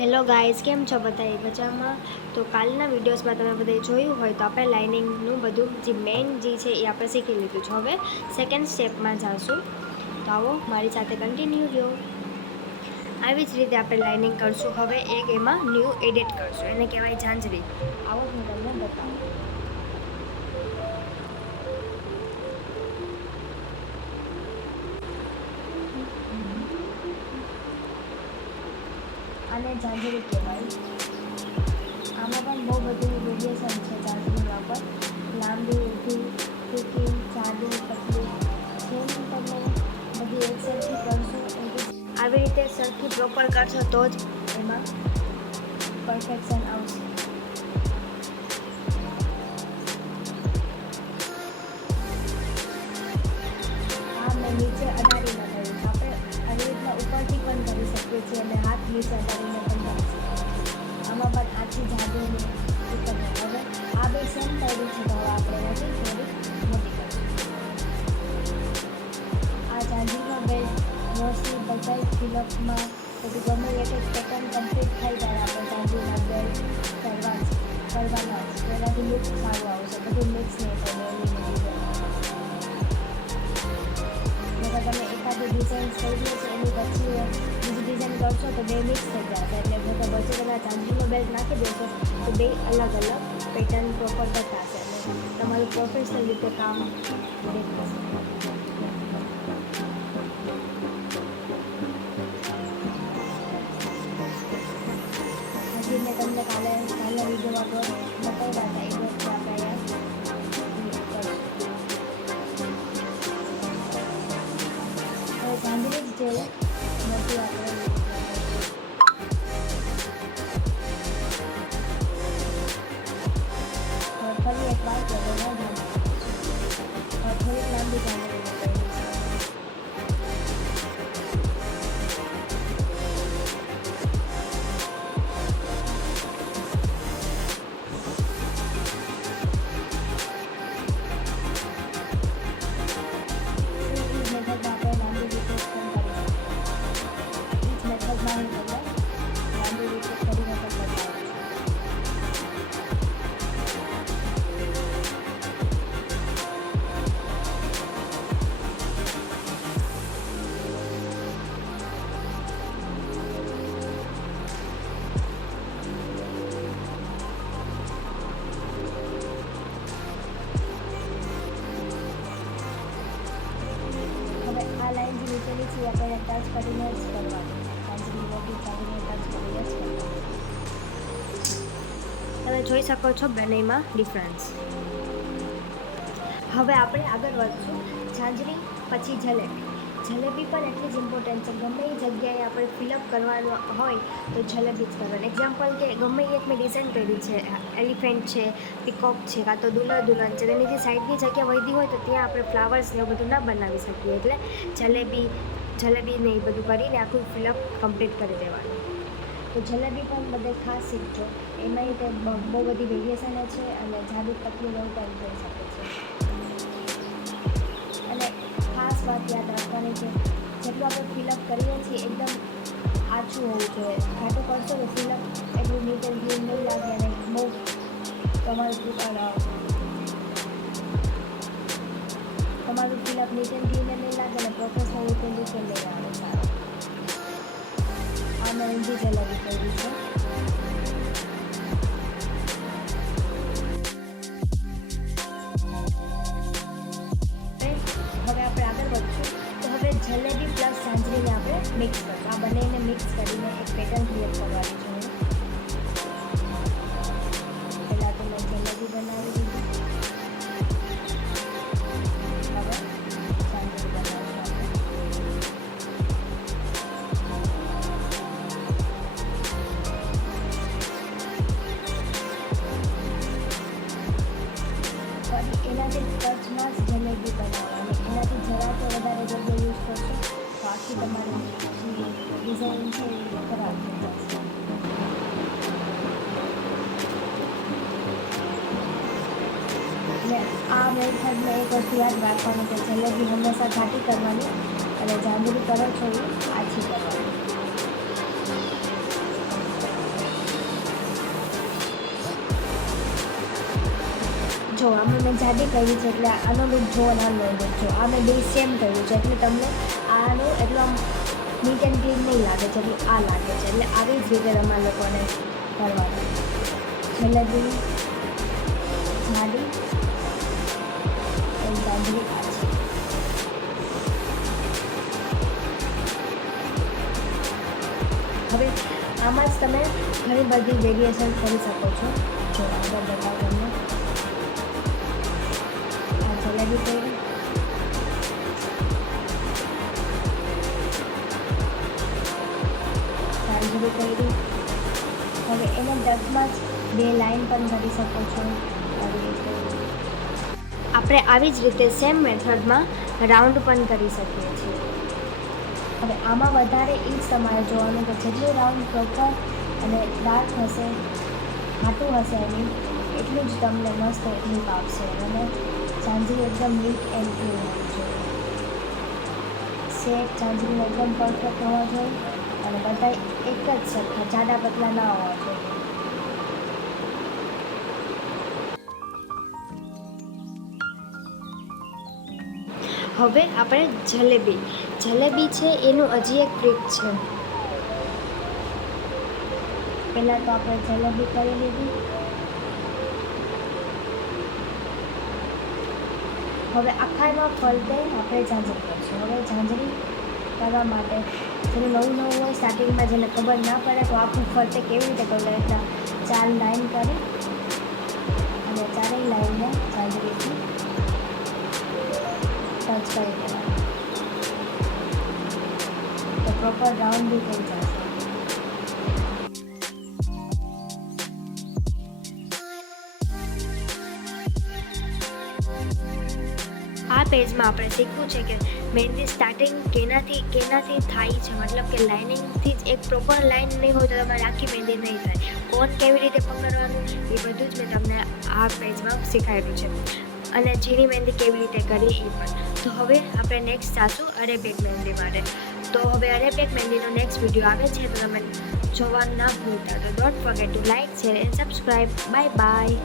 Hello guys, કેમ છો બધા મજામાં? તો કાલના વિડીયોઝમાં તમે બધાએ જોયું હોય તો આપણે લાઇનિંગનું બધું જે મેઇન જે છે એ આપણે શીખી લીધું છે. હવે સેકન્ડ સ્ટેપમાં જાશું, તો આવો મારી સાથે કન્ટિન્યુ રહ્યો. આવી જ રીતે આપણે લાઇનિંગ કરશું. હવે એક એમાં ન્યૂ એડિટ કરશું, એને કહેવાય ઝાંઝરી. આવો હું તમને બતાવું. આને ઝાંઝરી કહેવાય. આમાં પણ બહુ બધું વેરિએશન છે ઝાંઝરીમાં પણ. લાંબી, ઊભી, ટૂંકી, જાડી, પતલી, જેમ તમે બધી એક સરખી કરશો આવી રીતે સરખી પ્રોપર કરશો તો જ એમાં પરફેક્શન આવશે. આ મેં નીચે અડાડીને કર્યું. આપણે આવી રીતના ઉપરથી પણ કરી શકીએ છીએ અને હાથ નીચે અડાડીને પણ કરી શકીએ છીએ. આમાં પણ આછી જાદુની ઉપર. હવે આ બે સેમ કર્યું છે, તો હવે આપણે એનાથી થોડીક મોટી કરીશું. આ ઝાંઝરીનો બેલ્ટ મોસ્ટલી બધા ફિલઅપમાં પછી ગમે એક પેટર્ન કમ્પ્લીટ થઈ જાય આપણે ઝાંઝરીના બેલ્ટ કરવાના છે. તો એનાથી લુક સારું આવશે. બધું મિક્સ નહીં થાય એની ડિઝાઇન. તમે એકાદી ડિઝાઇન થઈ ગઈ છે એની પછી બીજી ડિઝાઇન કરશો તો બે મિક્સ થઈ જશે. એટલે બધા વચ્ચે તમે ઝાંઝરીનો બેલ્ટ નાખી દેશો તો બે અલગ અલગ પેટર્ન પ્રોપર બતાશે અને તમારું પ્રોફેશનલ રીતે કામ દેખાશે. હજી મેં તમને કાલના વિડીયોમાં બતાવ્યા હતા એ વસ્તુ આપણે ઝાંઝરી જ જેવું નથી આપણે ફરી એક વાર થોડીક લાંબી ઝાંઝરી કરી છે. આ લાઈન જે નીચેની છે આપણે ટચ કરીને જ કરવાની. ઝાંઝરી મોટી ચાવીને ટચ કરીને જ કરવાની. તમે જોઈ શકો છો બંનેમાં ડિફરન્સ. હવે આપણે આગળ વધશું. ઝાંઝરી પછી જલેબી. જલેબી પણ એટલી જ ઇમ્પોર્ટન્ટ છે. ગમે એ જગ્યાએ આપણે ફિલઅપ કરવાનું હોય તો જલેબી જ કરવાનું. એક્ઝામ્પલ કે ગમે એક મેં ડિઝાઇન કરી છે, એલિફન્ટ છે, પીકોક છે, કાં તો દુલ્હન છે, તેની જે સાઈડની જગ્યા વધી હોય તો ત્યાં આપણે ફ્લાવર્સ ને એવું બધું ના બનાવી શકીએ. એટલે જલેબી ને એ બધું કરીને આખું ફિલઅપ કમ્પ્લીટ કરી દેવાનું. તો જલેબી પણ બધે ખાસ શીખજો. એમાં તે બહુ બધી વેરિએશનો છે અને જાદુ પતલી એવું પણ થઈ શકે છે. અને ખાસ વાત યાદ રાખવાની છે, જેટલું આપણે ફિલઅપ કરીએ છીએ એકદમ આછું હોવું જોઈએ. ઘાટું કરશો તો ફિલઅપ એટલું નીટ એન્ડ ક્લીન નહીં લાગે અને બહુ તમારું ફિલઅપ નીટ એન્ડ ક્લીન નહીં લાગે અને પ્રોફેશનલ રીતે લુક નહીં આવે સારો. આ મેં ઊંધી જલેબી કરી છે. હવે આપણે આગળ વધશું. તો હવે જલેબી પ્લસ ઝાંઝરીને આપણે મિક્સ કરશું. આ બંનેને મિક્સ કરીને એક પેટર્ન ક્રિએટ કરવાની છે. પહેલાં તો મેં જલેબી બનાવી દીધી. હવે ઝાંઝરી બનાવીશું. ફરી એનાથી ટચમાં જ જલેબી બનાવવાની. એનાથી જરા તો વધારે જગ્યા યુઝ કરશો તો આખી તમારી જે ડિઝાઇન છે એ ખરાબ થઈ જશે. અને આ મેથડને એક વસ્તુ યાદ રાખવાનું કે જલેબી હંમેશા ઘાટી કરવાની અને જાંબુડી કરો છો એ આછી કરવાની. જો આમાં મેં જાડી કરી છે એટલે આનો લુક જો અને આનો લુક જો આ મેં બે સેમ કર્યું છે એટલે તમને આનું એટલો આમ નીટ એન્ડ ક્લીન નહીં લાગે છે એટલે આ લાગે છે. એટલે આવી જ રીતે તમારા લોકોને કરવાનું. જલેબી જાડી અને જાંજરી આછી. હવે આમાં જ તમે ઘણી બધી વેરિએશન કરી શકો છો. જો આગળ બતાવો તમને આ જલેબી કરી, જાંજરી કરી. હવે એને ડગમાં જ બે લાઈન પણ કરી શકો છો. આપણે આવી જ રીતે સેમ મેથડમાં રાઉન્ડ પણ કરી શકીએ છીએ. હવે આમાં વધારે એ જ તમારે જોવાનું કે જેટલું રાઉન્ડ પ્રોપર અને ડાર્ક હશે, ઘાટું હશે એની એટલું જ તમને મસ્ત લુક આપશે. અને જાંજરી એકદમ નીટ એન્ડ ક્લીન હોવી જોઈએ. શેપ જાંજરીનો એકદમ પરફેક્ટ હોવા જોઈએ અને બધા એક જ સરખા જાડા પતલા ના હોવા જોઈએ. હવે આપણે જલેબી છે એનું હજી એક ટ્રીક છે. પહેલાં તો આપણે જલેબી કરી લીધી. હવે આખામાં ફરતે આપણે જાંજરી કરીશું. હવે જાંજરી કરવા માટે જેને નવું હોય સ્ટાર્ટિંગમાં જેને ખબર ના પડે તો આખું ફરતે કેવી રીતે કરવું એટલે 4 લાઈન કરી અને ચારેય લાઈનને જાંજરીથી ટચ કરી દેવાનું તો પ્રોપર રાઉન્ડ બી થઈ જશે. આ પેજમાં આપણે શીખવું છે કે મહેંદી સ્ટાર્ટિંગ કેનાથી થાય છે, મતલબ કે લાઇનિંગથી જ એક પ્રોપર લાઇન નહીં હોય તો તમારી આખી મહેંદી નહીં થાય. કોન કેવી રીતે પકડવાનું એ બધું જ મેં તમને આ પેજમાં શીખવાડ્યું છે અને ઝીણી મહેંદી કેવી રીતે કરવી એ પણ. તો હવે આપણે નેક્સ્ટ જાશું અરેબિક મહેંદી માટે. તો હવે અરેબિક મહેંદીનો નેક્સ્ટ વિડીયો આવે છે તો તમે જોવાનું ના ભૂલતા. તો don't forget two like, share and subscribe. Bye bye.